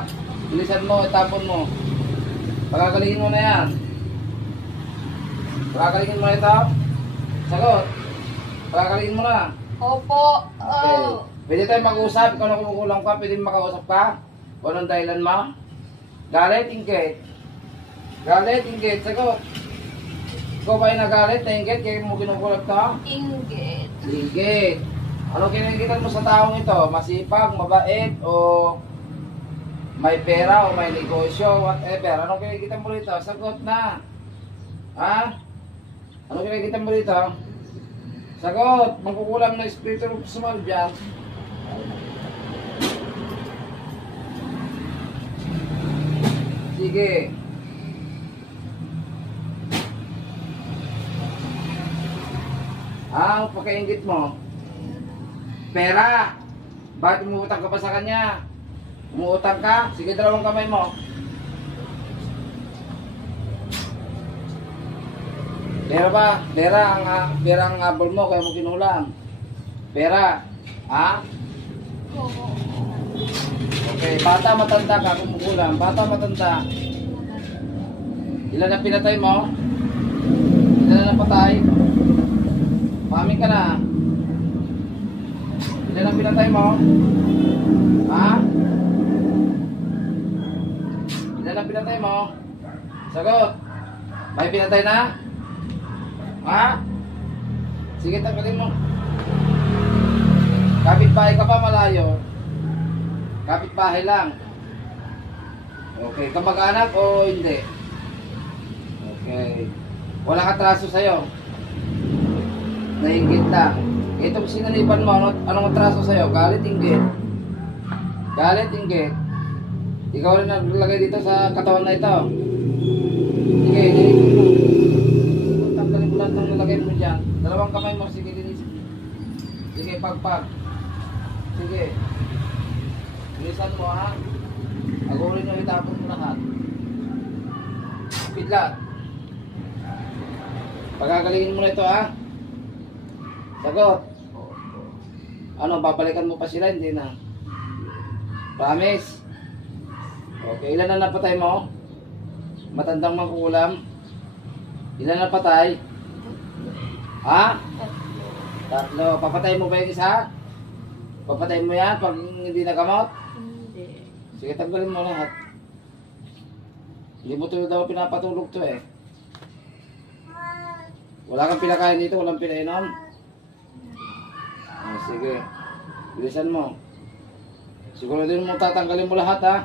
mag-usap. Bilisan mo, itapon mo. Pagagalingin mo na yan. Pagagalingin mo na ito. Sagot. Pagagalingin mo na. Opo. Okay. Pwede tayo mag-usap. Kung ano kumukulang ka, pwede makausap ka. Kung anong dahilan mo. Galit, inggit. Galit, inggit. Sagot. Ikaw ba yung nagalit, inggit? Kaya mo kinukulat ka? Inggit. Inggit. Ano kinikitan mo sa taong ito? Masipag, mabait, o may pera, o may negosyo, whatever. Ano kinikitan mo rito? Sagot na. Ha? Ano kinikitan mo rito? Sagot. Magkukulam na espiritu ng sumal dyan. Sige. Ang pagkaingit mo? Pera. Bakit umuutang ka pa sa kanya? Umuutang ka? Sige, dalawang kamay mo. Pera ba? Pera ang abol mo, kaya mo kinulang. Pera. Ha? Oo. Okay, bata matanda ka, kumukulang. Bata matanda. Ilan ang pinatay mo? Ilan ang napatay? Mami ka na. Ilan ang pinatay mo? Ha? Ilan ang pinatay mo? Sagot. May pinatay na? Ha? Sige, tanggalin mo. Kapitbahay ka pa, malayo. Kapitbahay lang. Okay, kamag-anak o hindi? Okay. Walang atraso sa'yo. Nainggit lang. Itong sinalipan mo, anong atraso sa'yo? Galit, inggit. Galit, inggit. Ikaw rin naglagay dito sa katawan na ito. Sige, dinisin mo. Tanggalin mo lahat ng nalagay mo dyan. Dalawang kamay mo, sige, dinisin. Sige, pagpag. Sige. Bilisan mo, ha? Agurin nyo, itapon mo lahat. Pidlat. Pagagalingin mo na ito, ha? Sagot. Ano, babalikan mo pa sila? Hindi na. Promise? Okay, ilan na napatay mo? Matandang magkukulam? Ilan na patay? Ha? Tatlo. Papatay mo ba yung isa? Papatay mo yan pag hindi nagamot? Hindi. Sige, tanggalin mo lahat. Hindi mo ito daw pinapatulog to eh. Wala kang pinakain dito, walang pinainom. Sige. Bilisan mo. Siguro din mo tatanggalin mo lahat, ha.